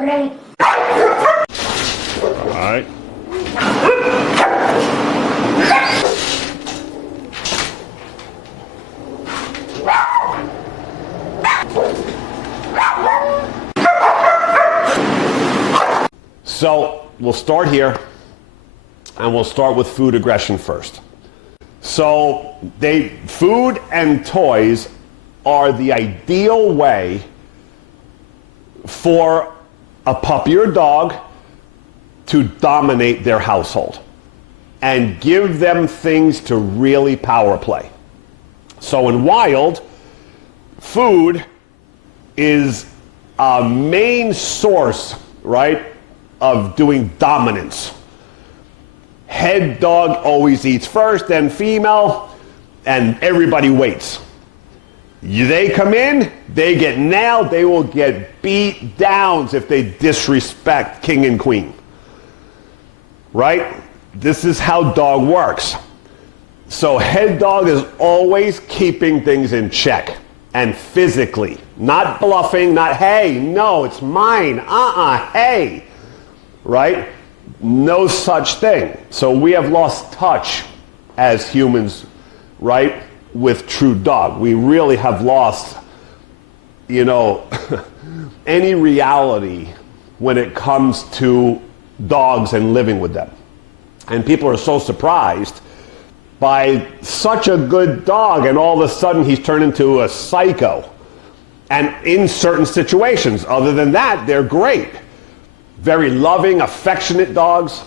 All right. So we'll start here, and we'll start with food aggression first. So food and toys are the ideal way for a puppy or dog to dominate their household and give them things to really power play. So in wild, food is a main source, right, of doing dominance. Head dog always eats first, then female, and everybody waits. They come in, they get nailed, they will get beat downs if they disrespect king and queen. Right? This is how dog works. So head dog is always keeping things in check, and physically. Not bluffing, not, hey, no, it's mine, hey. Right? No such thing. So we have lost touch as humans, right, with true dog. We really have lost, any reality when it comes to dogs and living with them. And people are so surprised by such a good dog, and all of a sudden he's turned into a psycho. And in certain situations, other than that, they're great. Very loving, affectionate dogs,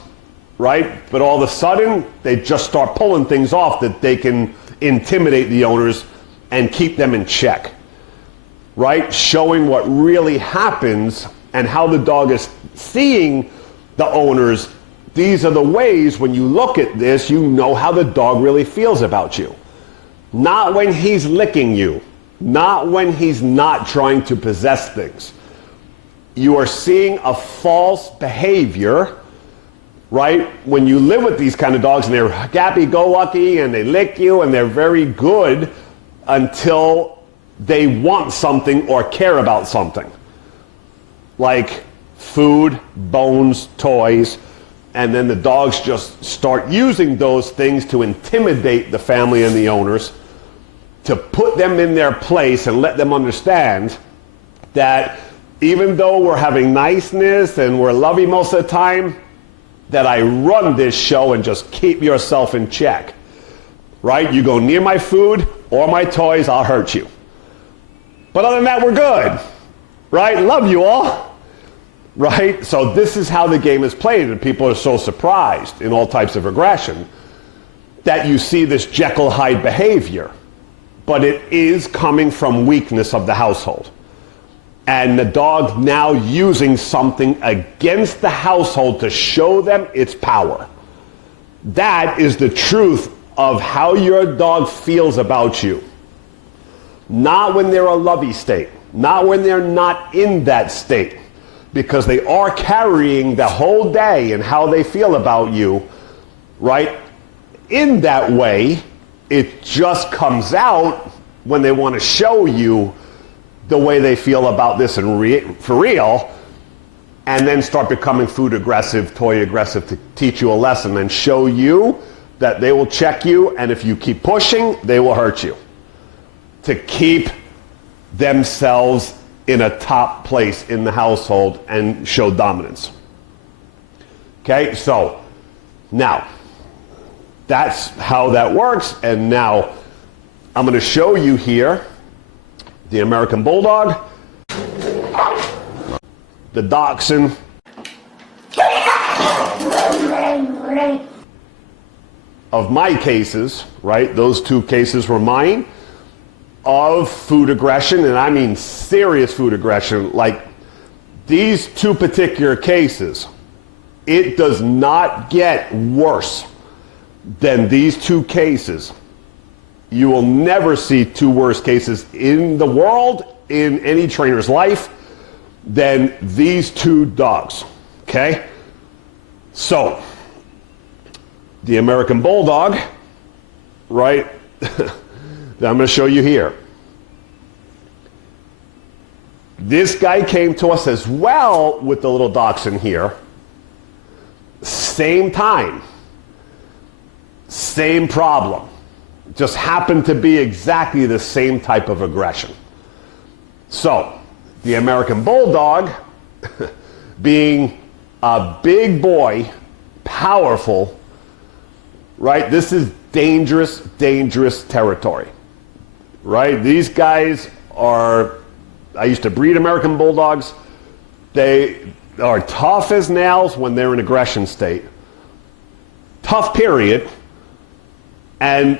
right? But all of a sudden, they just start pulling things off that they can intimidate the owners and keep them in check, right? Showing what really happens and how the dog is seeing the owners. These are the ways, when you look at this, you know how the dog really feels about you. Not when he's licking you, not when he's not trying to possess things. You are seeing a false behavior, right? When you live with these kind of dogs and they're happy-go-lucky and they lick you and they're very good until they want something or care about something. Like food, bones, toys, and then the dogs just start using those things to intimidate the family and the owners, to put them in their place and let them understand that even though we're having niceness and we're lovey most of the time, that I run this show and just keep yourself in check. Right? You go near my food or my toys, I'll hurt you. But other than that, we're good. Right? Love you all. Right? So this is how the game is played, and people are so surprised in all types of aggression that you see this Jekyll Hyde behavior. But it is coming from weakness of the household. And the dog now using something against the household to show them its power. That is the truth of how your dog feels about you. Not when they're a lovey state. Not when they're not in that state. Because they are carrying the whole day and how they feel about you, right? In that way, it just comes out when they want to show you the way they feel about this for real, and then start becoming food aggressive, toy aggressive, to teach you a lesson and show you that they will check you, and if you keep pushing, they will hurt you. To keep themselves in a top place in the household and show dominance. Okay, so now that's how that works, and now I'm going to show you here the American Bulldog, the Dachshund, of my cases, right? Those two cases were mine, of food aggression, and I mean serious food aggression. Like these two particular cases, it does not get worse than these two cases. You will never see two worse cases in the world, in any trainer's life, than these two dogs, okay? So, the American Bulldog, right, that I'm going to show you here. This guy came to us as well with the little dachshund here. Same time. Same problem. Just happened to be exactly the same type of aggression. So, the American Bulldog, being a big boy, powerful, right? This is dangerous, dangerous territory, right? These guys are, I used to breed American Bulldogs. They are tough as nails when they're in aggression state. Tough period. And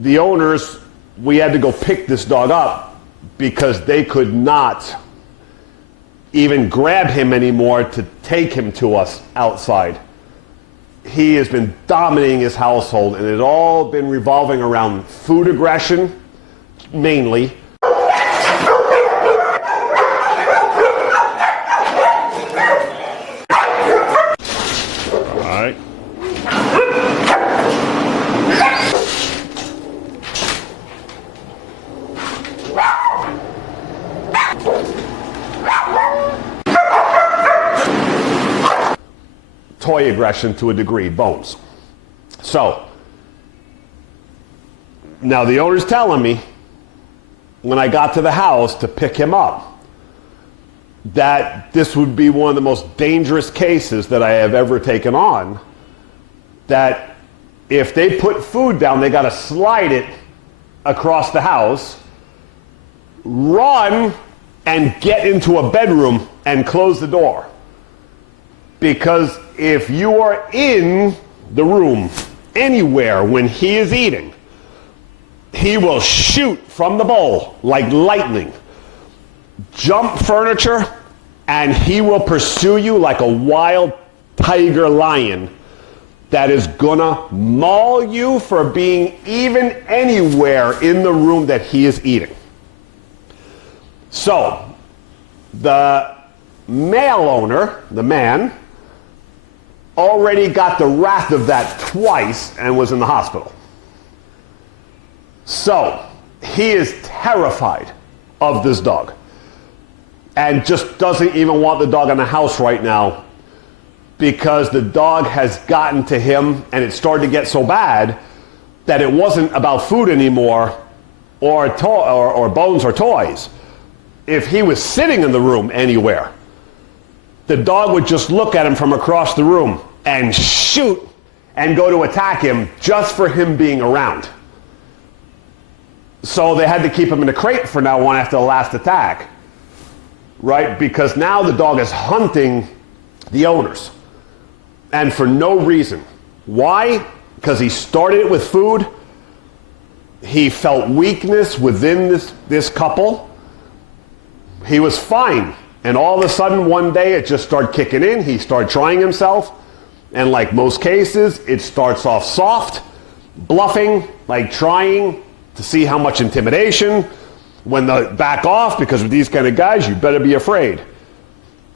the owners, we had to go pick this dog up because they could not even grab him anymore to take him to us outside. He has been dominating his household, and it's all been revolving around food aggression, mainly. All right. Toy aggression to a degree, bones. So, now the owner's telling me, when I got to the house to pick him up, that this would be one of the most dangerous cases that I have ever taken on. That if they put food down, they got to slide it across the house, run and get into a bedroom and close the door. Because if you are in the room anywhere when he is eating, he will shoot from the bowl like lightning, jump furniture, and he will pursue you like a wild tiger lion that is gonna maul you for being even anywhere in the room that he is eating. So, the male owner, the man, already got the wrath of that twice and was in the hospital. So, he is terrified of this dog and just doesn't even want the dog in the house right now because the dog has gotten to him and it started to get so bad that it wasn't about food anymore or bones or toys. If he was sitting in the room anywhere, the dog would just look at him from across the room and shoot and go to attack him just for him being around. So they had to keep him in a crate for now on after the last attack, right? Because now the dog is hunting the owners, and for no reason. Why? Because he started it with food. He felt weakness within this couple. He was fine. And all of a sudden, one day, it just started kicking in. He started trying himself. And like most cases, it starts off soft, bluffing, like trying to see how much intimidation. When they back off, because with these kind of guys, you better be afraid.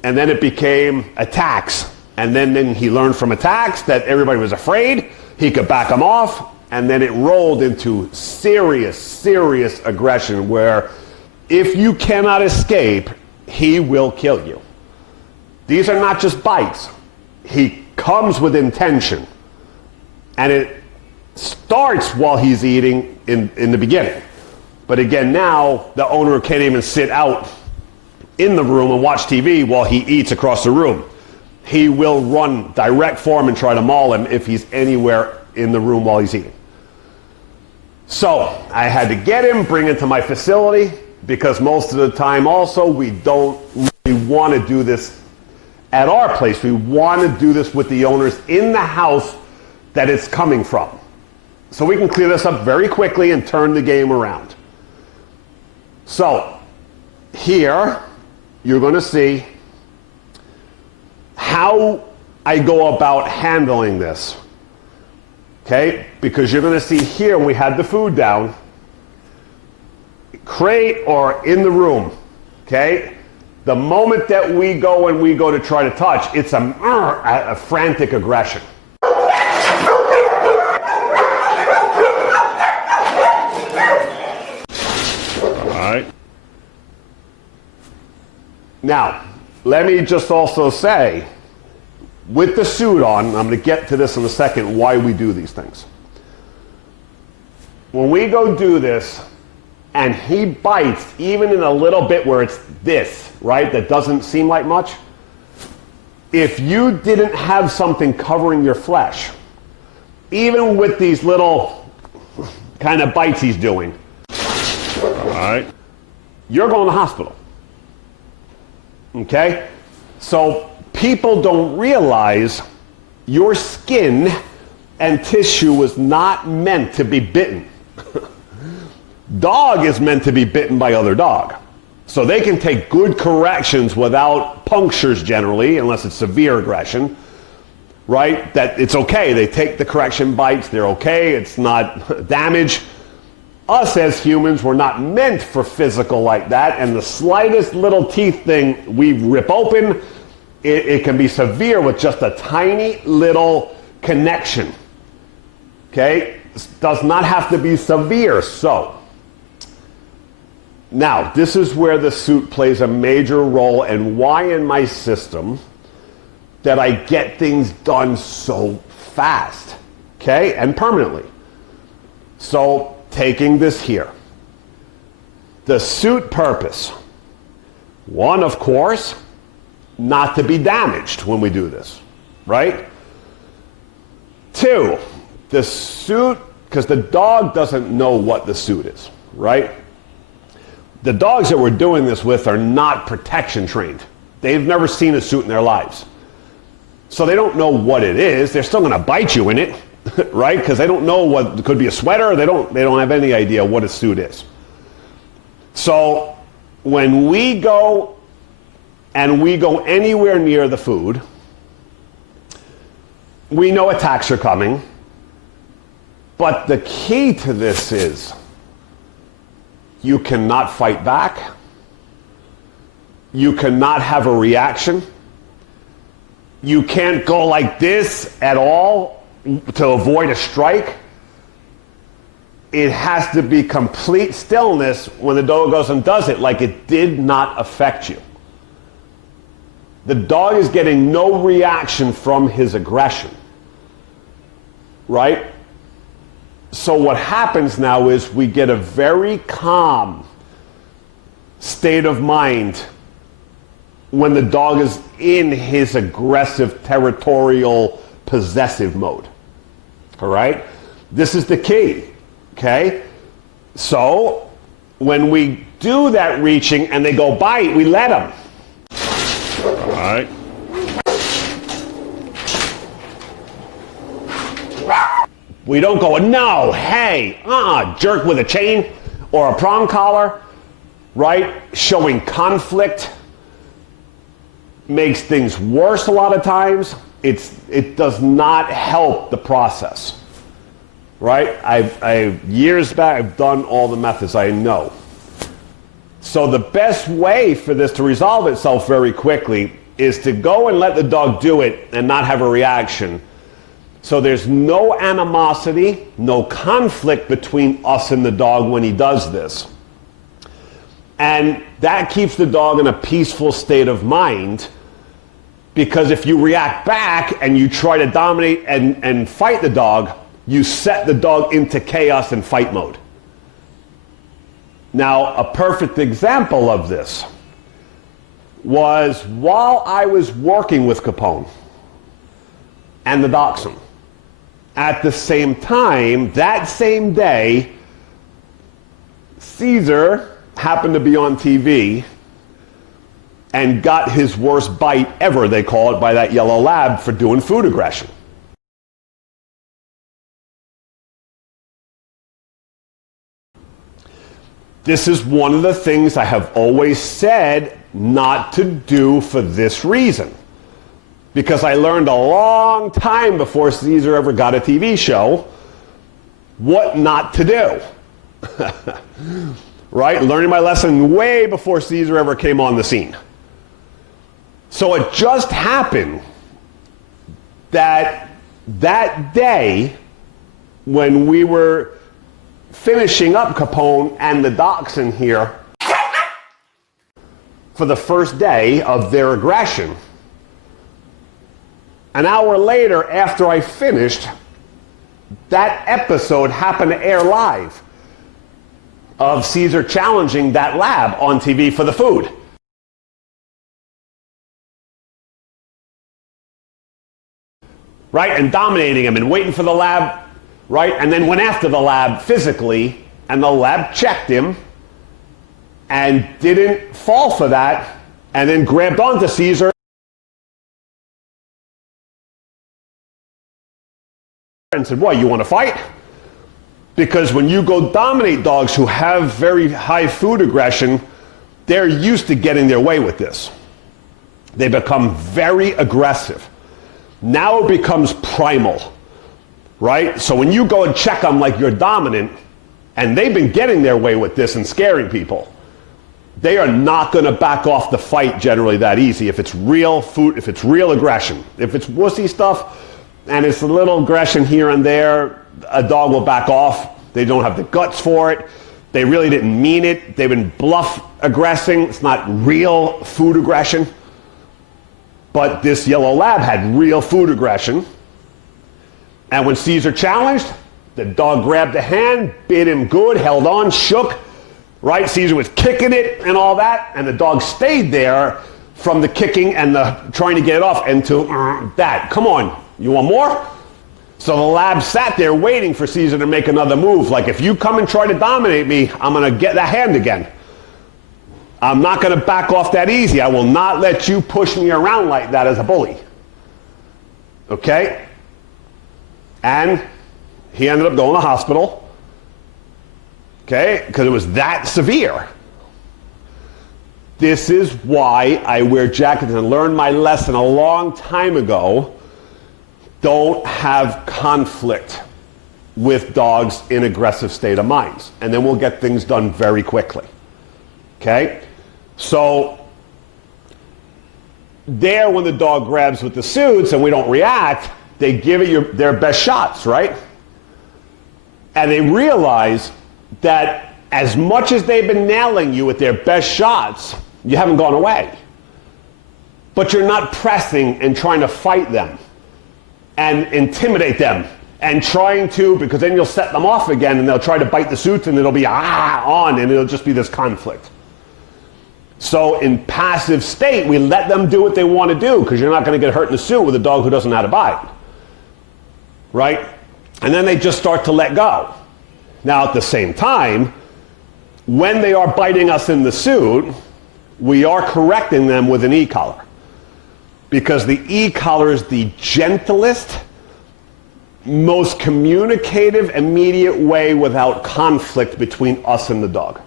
And then it became attacks. And then he learned from attacks that everybody was afraid. He could back them off. And then it rolled into serious, serious aggression where if you cannot escape, he will kill you. These are not just bites. He comes with intention. And it starts while he's eating in the beginning. But again, now the owner can't even sit out in the room and watch TV while he eats across the room. He will run direct for him and try to maul him if he's anywhere in the room while he's eating. So I had to get him, bring him to my facility, because most of the time also we don't really want to do this at our place. We want to do this with the owners in the house that it's coming from. So we can clear this up very quickly and turn the game around. So here you're going to see how I go about handling this. Okay? Because you're going to see here we had the food down. Crate or in the room, okay? The moment that we go to try to touch, it's a frantic aggression. All right. Now, let me just also say, with the suit on, I'm going to get to this in a second, why we do these things. When we go do this, and he bites, even in a little bit where it's this, right, that doesn't seem like much, if you didn't have something covering your flesh, even with these little kind of bites he's doing, all right, you're going to the hospital. Okay? So people don't realize your skin and tissue was not meant to be bitten. Dog is meant to be bitten by other dog. So they can take good corrections without punctures generally, unless it's severe aggression, right? That it's okay. They take the correction bites, they're okay, it's not damage. Us as humans, we're not meant for physical like that, and the slightest little teeth thing we rip open, it can be severe with just a tiny little connection. Okay? This does not have to be severe, so. Now, this is where the suit plays a major role and why in my system that I get things done so fast, okay, and permanently. So, taking this here, the suit purpose, one, of course, not to be damaged when we do this, right? Two, the suit, because the dog doesn't know what the suit is, right? The dogs that we're doing this with are not protection trained. They've never seen a suit in their lives. So they don't know what it is. They're still going to bite you in it, right? Because they don't know what, it could be a sweater. They don't have any idea what a suit is. So when we go and we go anywhere near the food, we know attacks are coming. But the key to this is you cannot fight back. You cannot have a reaction. You can't go like this at all to avoid a strike. It has to be complete stillness when the dog goes and does it, like it did not affect you. The dog is getting no reaction from his aggression, right? So what happens now is we get a very calm state of mind when the dog is in his aggressive, territorial, possessive mode. All right? This is the key, okay? So when we do that reaching and they go bite, we let them. All right? We don't go, no, hey, jerk with a chain or a prong collar, right? Showing conflict makes things worse a lot of times. It does not help the process, right? I've years back, I've done all the methods I know. So the best way for this to resolve itself very quickly is to go and let the dog do it and not have a reaction. So there's no animosity, no conflict between us and the dog when he does this. And that keeps the dog in a peaceful state of mind, because if you react back and you try to dominate and fight the dog, you set the dog into chaos and fight mode. Now, a perfect example of this was while I was working with Capone and the dachshund. At the same time, that same day, Caesar happened to be on TV and got his worst bite ever, they call it, by that yellow lab for doing food aggression. This is one of the things I have always said not to do for this reason. Because I learned a long time before Caesar ever got a TV show what not to do. Right? Learning my lesson way before Caesar ever came on the scene. So it just happened that that day when we were finishing up Capone and the dachshund here, for the first day of their aggression. An hour later, after I finished, that episode happened to air live of Caesar challenging that lab on TV for the food. Right? And dominating him and waiting for the lab, right? And then went after the lab physically, and the lab checked him and didn't fall for that, and then grabbed onto Caesar and said, "What, you want to fight?" Because when you go dominate dogs who have very high food aggression, they're used to getting their way with this. They become very aggressive. Now it becomes primal, right? So when you go and check them like you're dominant, and they've been getting their way with this and scaring people, they are not going to back off the fight generally that easy if it's real food, if it's real aggression. If it's wussy stuff and it's a little aggression here and there, a dog will back off. They don't have the guts for it. They really didn't mean it. They've been bluff aggressing. It's not real food aggression. But this yellow lab had real food aggression. And when Caesar challenged, the dog grabbed the hand, bit him good, held on, shook. Right? Caesar was kicking it and all that, and the dog stayed there from the kicking and the trying to get it off and to that. Come on, you want more? So the lab sat there waiting for Caesar to make another move. Like, if you come and try to dominate me, I'm going to get that hand again. I'm not going to back off that easy. I will not let you push me around like that as a bully. Okay? And he ended up going to the hospital. Okay? Because it was that severe. This is why I wear jackets and learned my lesson a long time ago. Don't have conflict with dogs in aggressive state of minds. And then we'll get things done very quickly. Okay? So, there when the dog grabs with the suits and we don't react, they give it their best shots, right? And they realize that as much as they've been nailing you with their best shots, you haven't gone away. But you're not pressing and trying to fight them and intimidate them and trying to, because then you'll set them off again and they'll try to bite the suits and it'll be on and it'll just be this conflict. So in passive state, we let them do what they want to do because you're not going to get hurt in the suit with a dog who doesn't know how to bite. Right? And then they just start to let go. Now at the same time, when they are biting us in the suit, we are correcting them with an e-collar. Because the e-collar is the gentlest, most communicative, immediate way without conflict between us and the dog.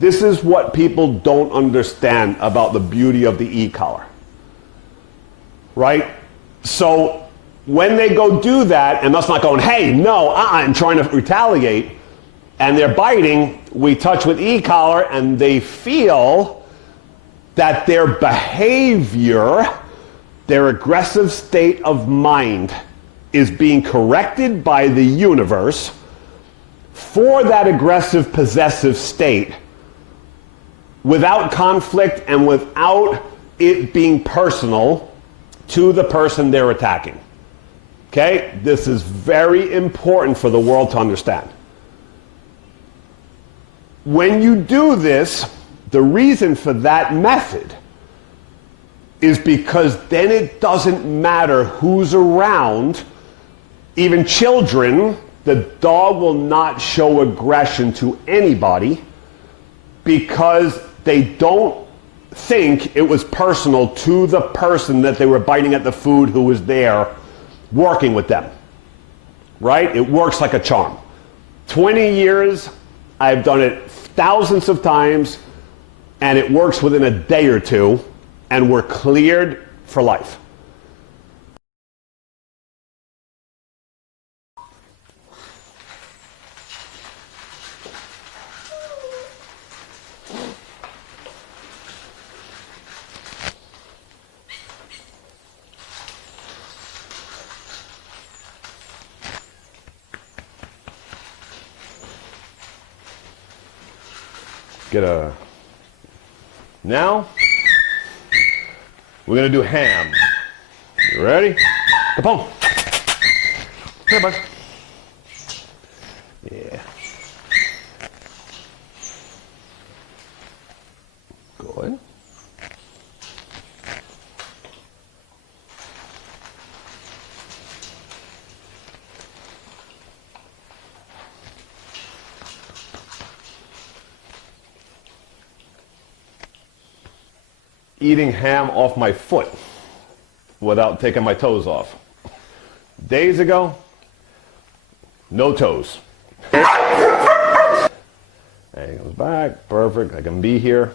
This is what people don't understand about the beauty of the e-collar. Right? So when they go do that, and us not going, hey, no, and trying to retaliate, and they're biting, we touch with e-collar, and they feel that their behavior, their aggressive state of mind, is being corrected by the universe for that aggressive, possessive state, without conflict and without it being personal to the person they're attacking. Okay? This is very important for the world to understand. When you do this, the reason for that method is because then it doesn't matter who's around, even children, the dog will not show aggression to anybody because they don't think it was personal to the person that they were biting at the food who was there working with them. Right? It works like a charm. 20 years, I've done it thousands of times, and it works within a day or two, and we're cleared for life. Get a Now, we're gonna do ham. You ready? Capone. Here, bud. Yeah. Good. Eating ham off my foot without taking my toes off. Days ago, no toes. And he goes back, perfect, I can be here.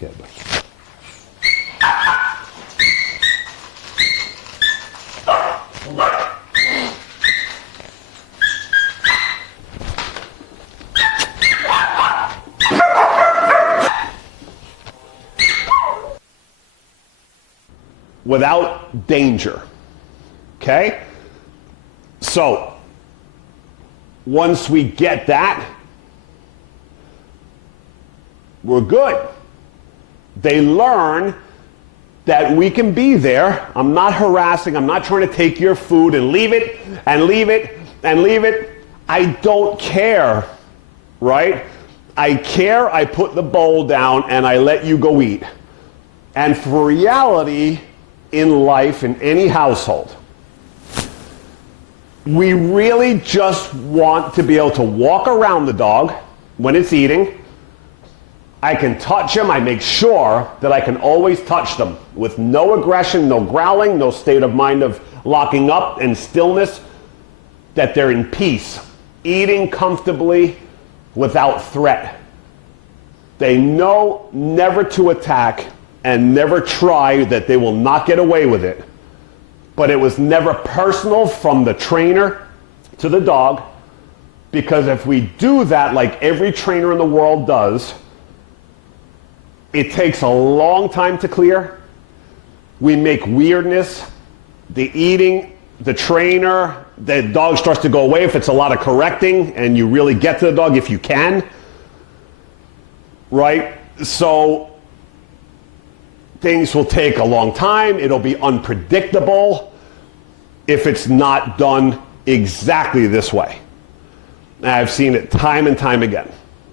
Yeah, but without danger, okay? So, once we get that, we're good. They learn that we can be there. I'm not harassing, I'm not trying to take your food and leave it, and leave it, and leave it. I don't care, right? I care, I put the bowl down, and I let you go eat. And for reality, in life, in any household, we really just want to be able to walk around the dog when it's eating. I can touch them. I make sure that I can always touch them with no aggression, no growling, no state of mind of locking up and stillness, that they're in peace, eating comfortably without threat. They know never to attack and never try, that they will not get away with it. But it was never personal from the trainer to the dog, because if we do that like every trainer in the world does, it takes a long time to clear. We make weirdness, the eating, the trainer, the dog starts to go away if it's a lot of correcting, and you really get to the dog if you can, right? So things will take a long time. It'll be unpredictable if it's not done exactly this way. And I've seen it time and time again.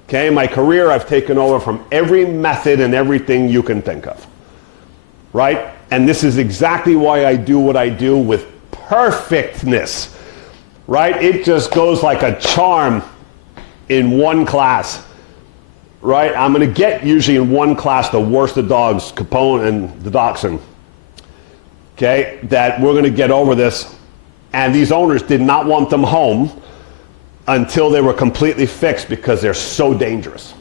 Okay, in my career, I've taken over from every method and everything you can think of, right? And this is exactly why I do what I do with perfectness, right? It just goes like a charm in one class. Right? I'm going to get usually in one class the worst of dogs, Capone and the Dachshund. Okay? That we're going to get over this. And these owners did not want them home until they were completely fixed, because they're so dangerous.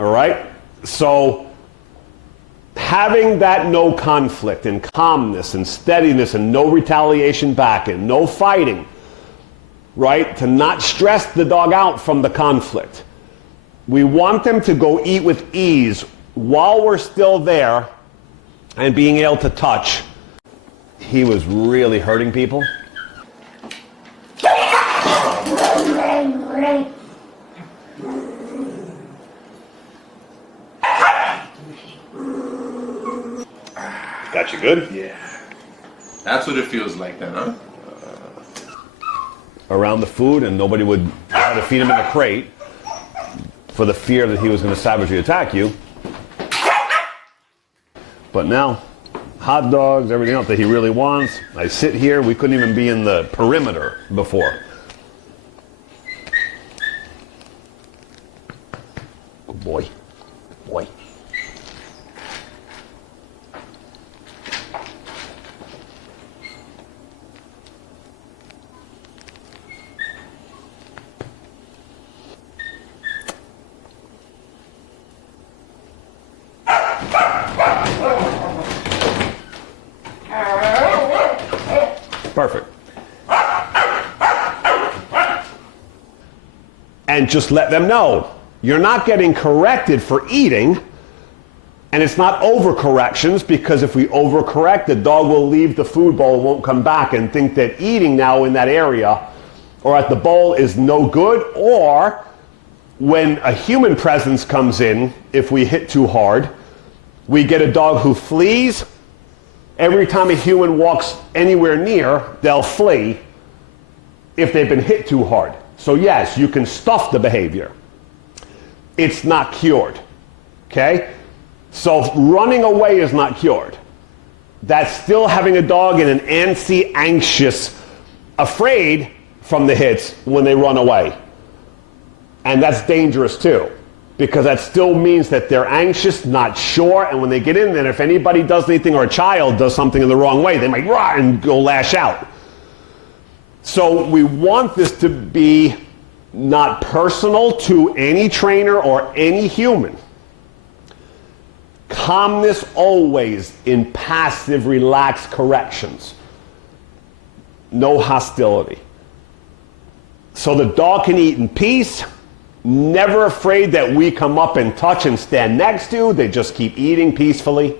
All right? So having that no conflict and calmness and steadiness and no retaliation back and no fighting, right? To not stress the dog out from the conflict. We want them to go eat with ease while we're still there and being able to touch. He was really hurting people. Got you good? Yeah. That's what it feels like then, huh? Around the food, and nobody would try to feed him in a crate for the fear that he was going to savagely attack you. But now, hot dogs, everything else that he really wants. I sit here, we couldn't even be in the perimeter before. Good boy. Boy. Perfect. And just let them know you're not getting corrected for eating, And it's not overcorrections, because if we overcorrect, the dog will leave the food bowl and won't come back and think that eating now in that area or at the bowl is no good. Or when a human presence comes in, if we hit too hard, we get a dog who flees. Every time a human walks anywhere near, they'll flee if they've been hit too hard. So yes, you can stuff the behavior. It's not cured, okay? So running away is not cured. That's still having a dog in an antsy, anxious, afraid from the hits when they run away. And that's dangerous too, because that still means that they're anxious, not sure, and when they get in there, if anybody does anything or a child does something in the wrong way, they might run and go lash out. So we want this to be not personal to any trainer or any human. Calmness always in passive, relaxed corrections. No hostility. So the dog can eat in peace, never afraid that we come up and touch and stand next to. They just keep eating peacefully.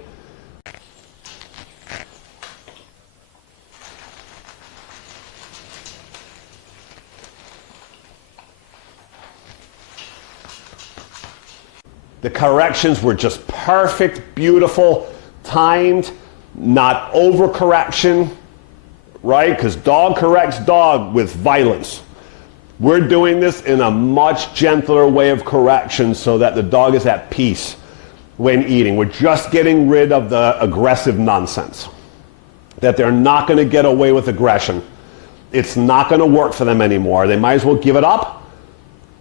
The corrections were just perfect, beautiful, timed, not overcorrection, right? Because dog corrects dog with violence. We're doing this in a much gentler way of correction so that the dog is at peace when eating. We're just getting rid of the aggressive nonsense. That they're not going to get away with aggression. It's not going to work for them anymore. They might as well give it up.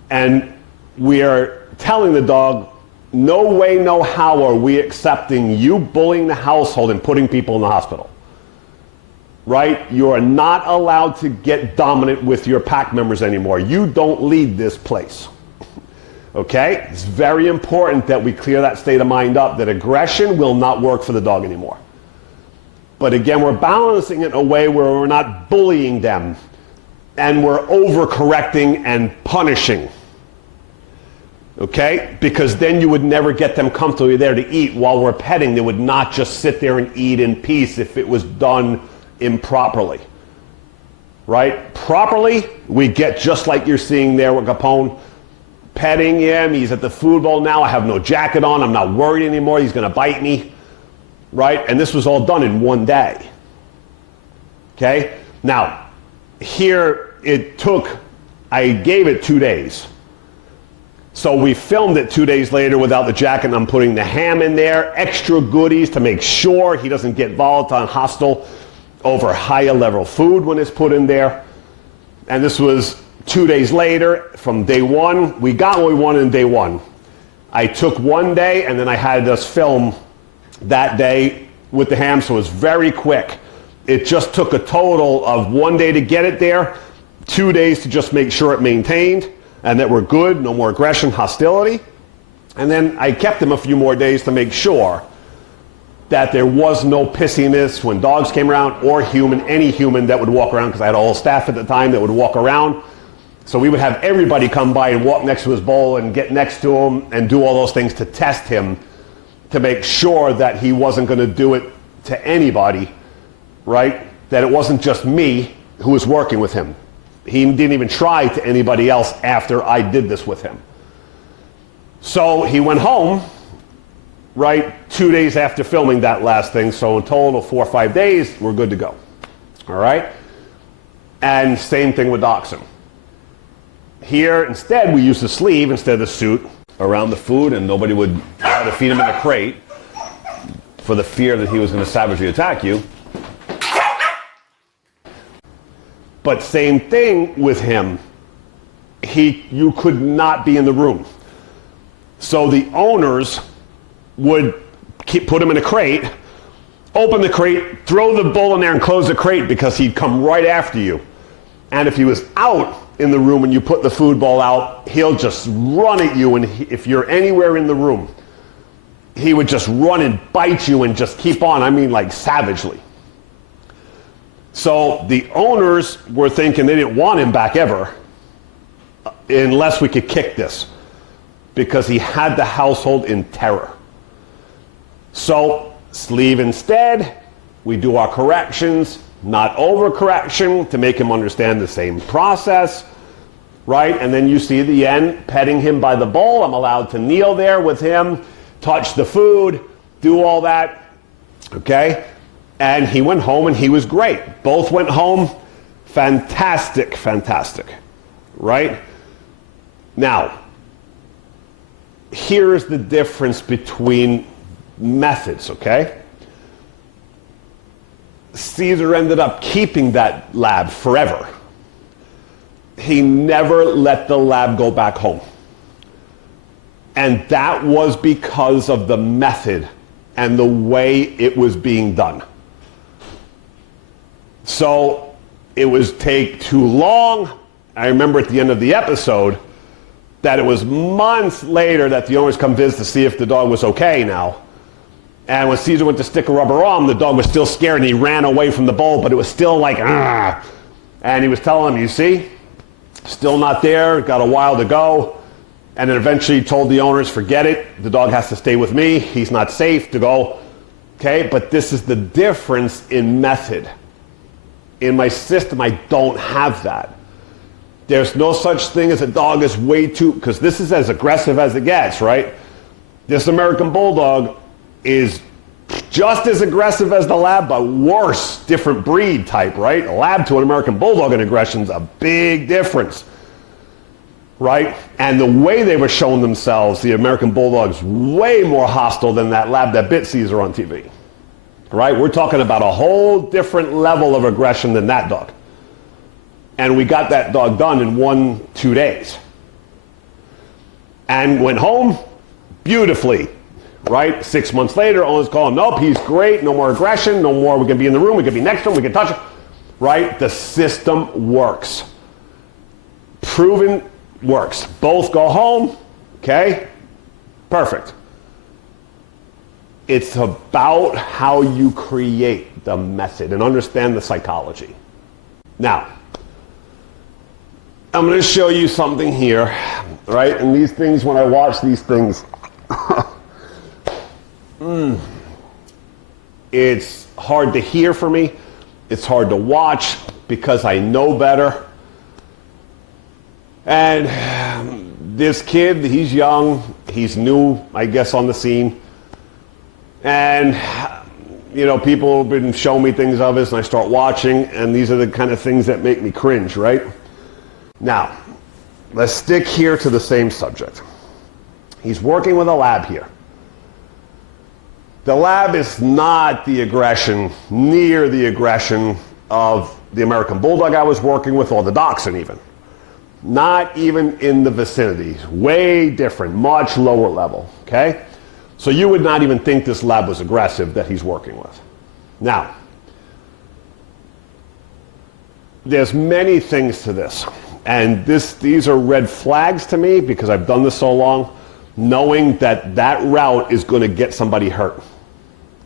And we are telling the dog, no way, no how are we accepting you bullying the household and putting people in the hospital. Right? You are not allowed to get dominant with your pack members anymore. You don't lead this place. Okay? It's very important that we clear that state of mind up, that aggression will not work for the dog anymore. But again, we're balancing it in a way where we're not bullying them and we're overcorrecting and punishing. Okay? Because then you would never get them comfortably there to eat while we're petting. They would not just sit there and eat in peace if it was done improperly. Right? Properly, we get just like you're seeing there with Capone. Petting him, he's at the food bowl now, I have no jacket on, I'm not worried anymore, he's going to bite me. Right? And this was all done in one day. Okay? Now, here it took, I gave it 2 days. So we filmed it 2 days later without the jacket, and I'm putting the ham in there, extra goodies to make sure he doesn't get volatile and hostile over higher level food when it's put in there. And this was 2 days later from day one. We got what we wanted in day one. I took 1 day and then I had us film that day with the ham, so it was very quick. It just took a total of 1 day to get it there, 2 days to just make sure it maintained and that we're good, no more aggression, hostility. And then I kept him a few more days to make sure that there was no pissiness when dogs came around, or human, any human that would walk around, because I had a whole staff at the time that would walk around. So we would have everybody come by and walk next to his bowl and get next to him and do all those things to test him, to make sure that he wasn't going to do it to anybody, right? That it wasn't just me who was working with him. He didn't even try to anybody else after I did this with him. So he went home, right, 2 days after filming that last thing. So in total, 4 or 5 days, we're good to go. All right? And same thing with Dachshund. Here, instead, we used the sleeve instead of the suit around the food, and nobody would try to feed him in a crate for the fear that he was going to savagely attack you. But same thing with him. You could not be in the room. So the owners would put him in a crate, open the crate, throw the bowl in there and close the crate, because he'd come right after you. And if he was out in the room and you put the food bowl out, he'll just run at you, and if you're anywhere in the room, he would just run and bite you and just keep on, I mean like savagely. So the owners were thinking they didn't want him back ever unless we could kick this, because he had the household in terror. So sleeve instead, we do our corrections, not overcorrection, to make him understand the same process, right? And then you see at the end, petting him by the bowl. I'm allowed to kneel there with him, touch the food, do all that, okay? And he went home and he was great. Both went home, fantastic, fantastic, right? Now, here's the difference between methods, okay? Caesar ended up keeping that lab forever. He never let the lab go back home. And that was because of the method and the way it was being done. So it was take too long. I remember at the end of the episode that it was months later that the owners come visit to see if the dog was okay now. And when Caesar went to stick a rubber arm, the dog was still scared and he ran away from the bowl, but it was still like, ah. And he was telling him, you see, still not there, got a while to go. And then eventually he told the owners, forget it, the dog has to stay with me, he's not safe to go. Okay, but this is the difference in method. In my system, I don't have that. There's no such thing as a dog is way too, because this is as aggressive as it gets, right? This American Bulldog is just as aggressive as the lab, but worse, different breed type, right? A lab to an American Bulldog in aggression is a big difference, right? And the way they were showing themselves, the American Bulldog's way more hostile than that lab that bit Caesar on TV, right? We're talking about a whole different level of aggression than that dog. And we got that dog done in 1-2 days. And went home beautifully. Right? 6 months later, owners call him, nope, he's great, no more aggression, no more, we can be in the room, we can be next to him, we can touch him. Right? The system works. Proven works. Both go home, okay? Perfect. It's about how you create the method and understand the psychology. Now, I'm going to show you something here, right? And these things, when I watch these things, it's hard to hear for me. It's hard to watch because I know better. And this kid, he's young. He's new, I guess, on the scene. And, you know, people have been showing me things of this, and I start watching, and these are the kind of things that make me cringe, right? Now, let's stick here to the same subject. He's working with a lab here. The lab is not the aggression, near the aggression of the American Bulldog I was working with, or the Dachshund even. Not even in the vicinity. Way different, much lower level, okay? So you would not even think this lab was aggressive that he's working with. Now, there's many things to this. And these are red flags to me because I've done this so long, knowing that that route is going to get somebody hurt.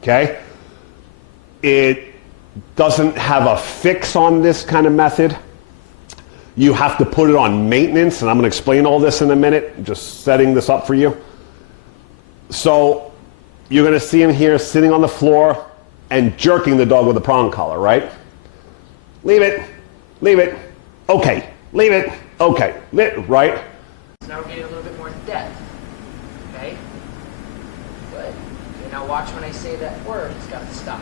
Okay? It doesn't have a fix on this kind of method. You have to put it on maintenance, and I'm going to explain all this in a minute, just setting this up for you. So you're going to see him here sitting on the floor and jerking the dog with a prong collar, right? Leave it, okay, leave it, okay, right? So now we're getting a little bit more depth, okay? Good. Okay, now watch when I say that word, it's got to stop.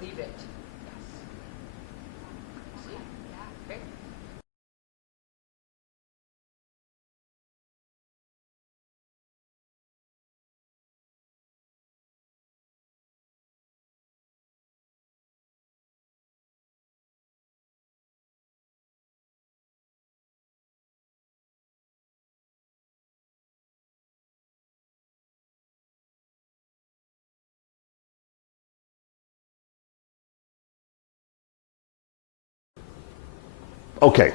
Leave it. Yes. See? Yeah. Okay. Okay,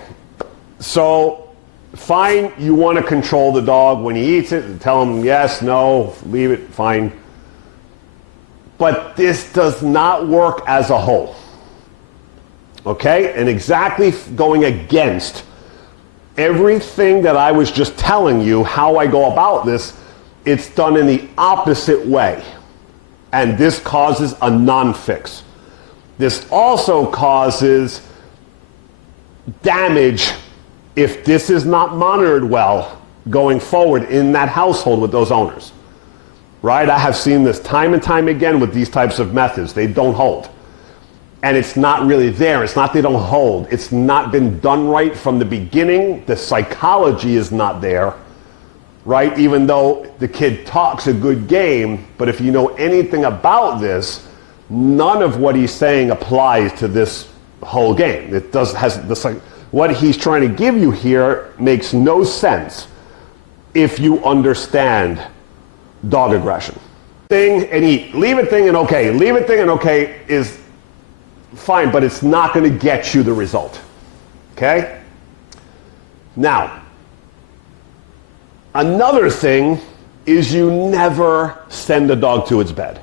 so fine, you want to control the dog when he eats it, tell him yes, no, leave it, fine. But this does not work as a whole. Okay, and exactly going against everything that I was just telling you how I go about this, it's done in the opposite way. And this causes a non-fix. This also causes damage if this is not monitored well going forward in that household with those owners. Right? I have seen this time and time again with these types of methods. They don't hold. And it's not really there. It's not they don't hold. It's not been done right from the beginning. The psychology is not there. Right? Even though the kid talks a good game, but if you know anything about this, none of what he's saying applies to this whole game. It does has this like what he's trying to give you here makes no sense if you understand dog aggression. Thing and eat. Leave it thing and okay. Leave it thing and okay is fine, but it's not going to get you the result. Okay? Now, another thing is you never send a dog to its bed.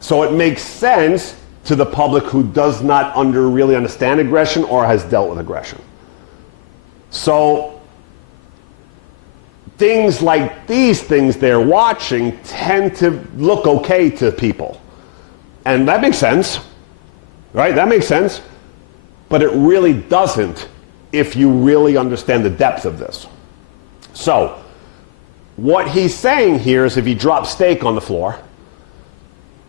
So it makes sense to the public who does not really understand aggression or has dealt with aggression. So things like these things they're watching tend to look okay to people. And that makes sense, right? That makes sense. But it really doesn't if you really understand the depth of this. So what he's saying here is if he drops steak on the floor,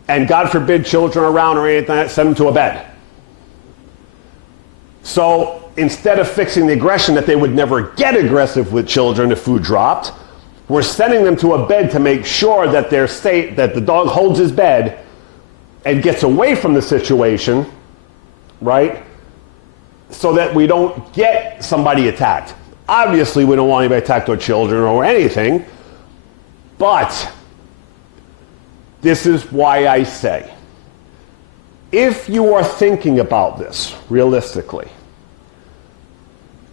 and God forbid children around or anything like that, send them to a bed. So instead of fixing the aggression that they would never get aggressive with children if food dropped, we're sending them to a bed to make sure that they're safe, that the dog holds his bed and gets away from the situation, right? So that we don't get somebody attacked. Obviously, we don't want anybody attacked or children or anything, but this is why I say, if you are thinking about this realistically,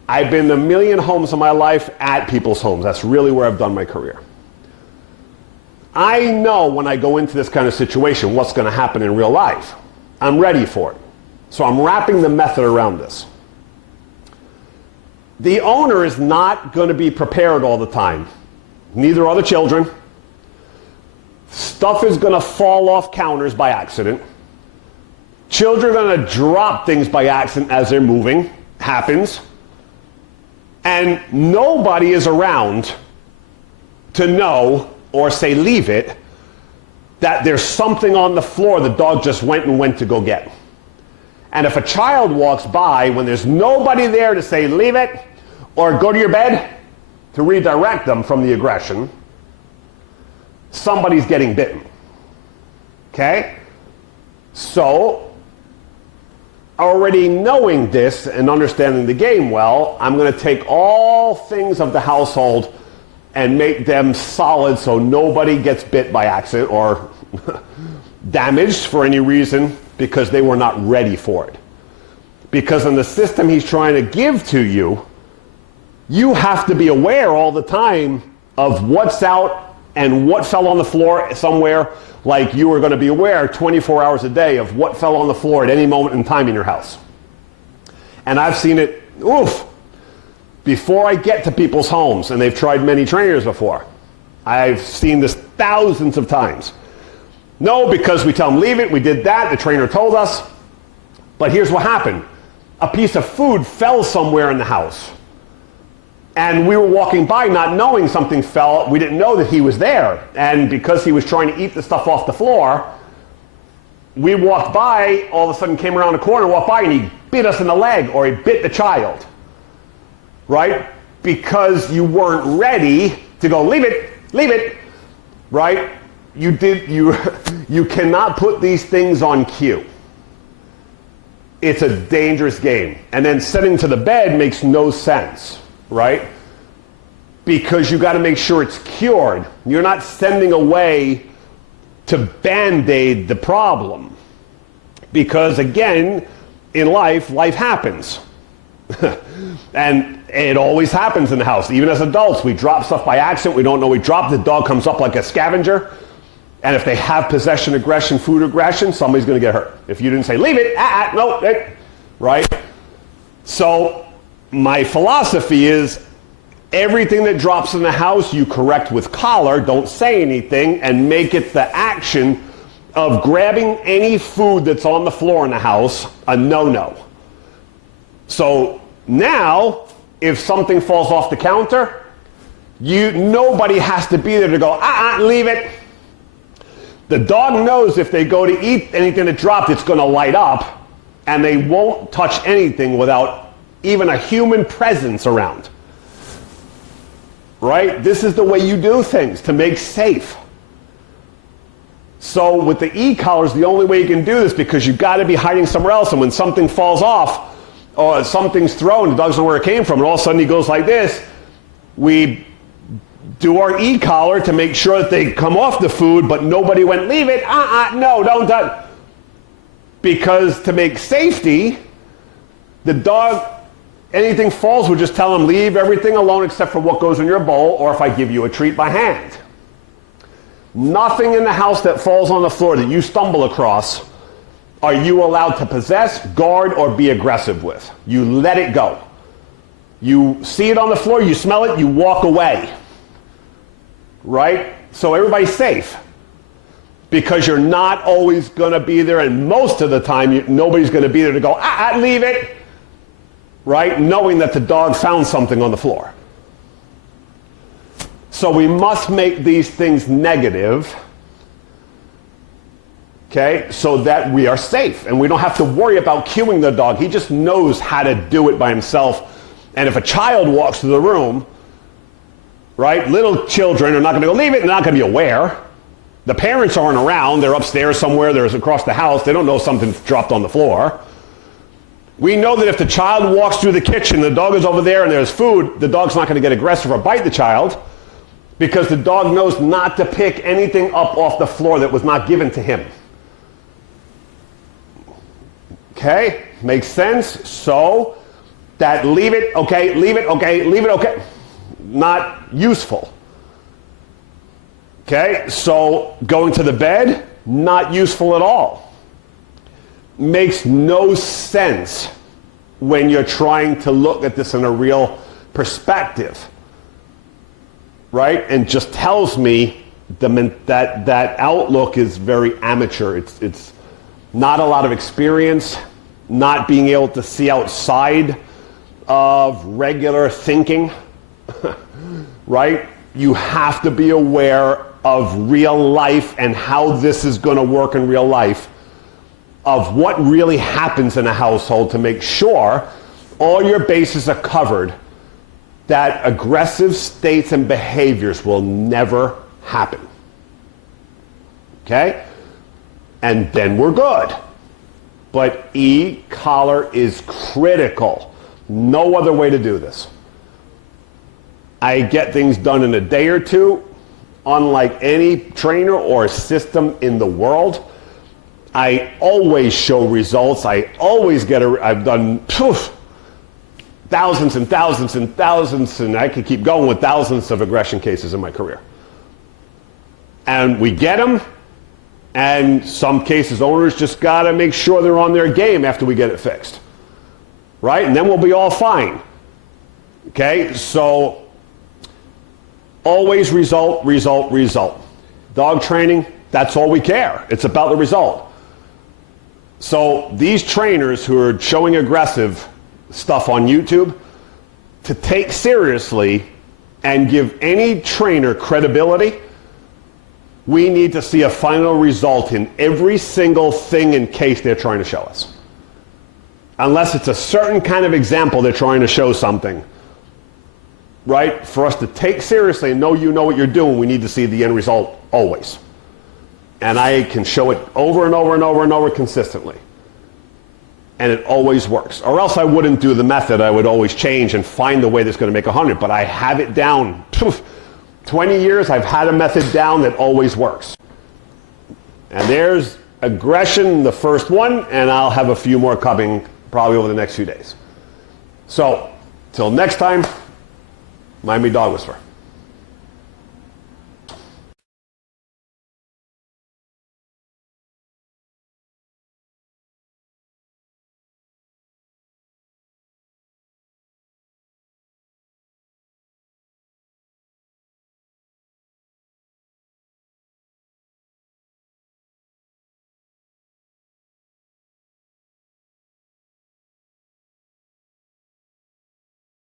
I've been in a million homes in my life at people's homes. That's really where I've done my career. I know when I go into this kind of situation what's going to happen in real life. I'm ready for it. So I'm wrapping the method around this. The owner is not going to be prepared all the time. Neither are the children. Stuff is going to fall off counters by accident. Children are going to drop things by accident as they're moving. Happens. And nobody is around to know or say leave it that there's something on the floor the dog just went to go get. And if a child walks by when there's nobody there to say leave it or go to your bed to redirect them from the aggression, somebody's getting bitten. Okay? So, already knowing this and understanding the game well, I'm going to take all things of the household and make them solid so nobody gets bit by accident or damaged for any reason because they were not ready for it. Because in the system he's trying to give to you, you have to be aware all the time of what's out and what fell on the floor somewhere, like you were going to be aware 24 hours a day of what fell on the floor at any moment in time in your house. And I've seen it, before I get to people's homes, and they've tried many trainers before. I've seen this thousands of times. No, because we tell them leave it, we did that, the trainer told us. But here's what happened. A piece of food fell somewhere in the house. And we were walking by not knowing something fell. We didn't know that he was there. And because he was trying to eat the stuff off the floor, we walked by, all of a sudden came around the corner, walked by, and he bit us in the leg, or he bit the child. Right? Because you weren't ready to go, leave it, right? You cannot put these things on cue. It's a dangerous game. And then sending to the bed makes no sense. Right? Because you got to make sure it's cured. You're not sending away to band-aid the problem. Because again, in life happens. And it always happens in the house. Even as adults, we drop stuff by accident. We don't know we dropped. The dog comes up like a scavenger. And if they have possession aggression, food aggression, somebody's going to get hurt. If you didn't say, leave it, no, right? So my philosophy is everything that drops in the house, you correct with collar, don't say anything, and make it the action of grabbing any food that's on the floor in the house, a no-no. So now, if something falls off the counter, nobody has to be there to go, leave it. The dog knows if they go to eat anything that dropped, it's going to light up, and they won't touch anything without even a human presence around. Right? This is the way you do things to make safe. So with the e-collars, the only way you can do this, because you've got to be hiding somewhere else, and when something falls off, or something's thrown, the dog doesn't know where it came from, and all of a sudden he goes like this, we do our e-collar to make sure that they come off the food, but nobody went, leave it, no, don't touch. Because to make safety, the dog, anything falls, we'll just tell them, leave everything alone except for what goes in your bowl, or if I give you a treat by hand. Nothing in the house that falls on the floor that you stumble across are you allowed to possess, guard, or be aggressive with. You let it go. You see it on the floor, you smell it, you walk away. Right? So everybody's safe. Because you're not always going to be there, and most of the time nobody's going to be there to go, leave it. Right? Knowing that the dog found something on the floor. So we must make these things negative, okay, so that we are safe and we don't have to worry about cueing the dog. He just knows how to do it by himself. And if a child walks through the room, right, little children are not going to go, leave it, they're not going to be aware. The parents aren't around, they're upstairs somewhere, they're across the house, they don't know something's dropped on the floor. We know that if the child walks through the kitchen, the dog is over there and there's food, the dog's not going to get aggressive or bite the child, because the dog knows not to pick anything up off the floor that was not given to him. Okay? Makes sense? So, that leave it, okay, leave it, okay, leave it, okay. Not useful. Okay? So, going to the bed, not useful at all. Makes no sense when you're trying to look at this in a real perspective. Right? And just tells me that outlook is very amateur. It's not a lot of experience, not being able to see outside of regular thinking. Right? You have to be aware of real life and how this is going to work in real life, of what really happens in a household, to make sure all your bases are covered, that aggressive states and behaviors will never happen. Okay? And then we're good. But e-collar is critical. No other way to do this. I get things done in a day or two, unlike any trainer or system in the world. I always show results. I always I've done thousands and thousands and thousands, and I could keep going with thousands of aggression cases in my career. And we get them, and some cases owners just got to make sure they're on their game after we get it fixed. Right? And then we'll be all fine. Okay? So, always result, result, result. Dog training, that's all we care. It's about the result. So, these trainers who are showing aggressive stuff on YouTube, to take seriously and give any trainer credibility, we need to see a final result in every single thing and case they're trying to show us. Unless it's a certain kind of example they're trying to show something. Right? For us to take seriously and know you know what you're doing, we need to see the end result always. And I can show it over and over and over and over consistently. And it always works. Or else I wouldn't do the method. I would always change and find the way that's going to make 100. But I have it down. 20 years, I've had a method down that always works. And there's aggression, the first one, and I'll have a few more coming probably over the next few days. So, till next time, Miami Dog Whisperer.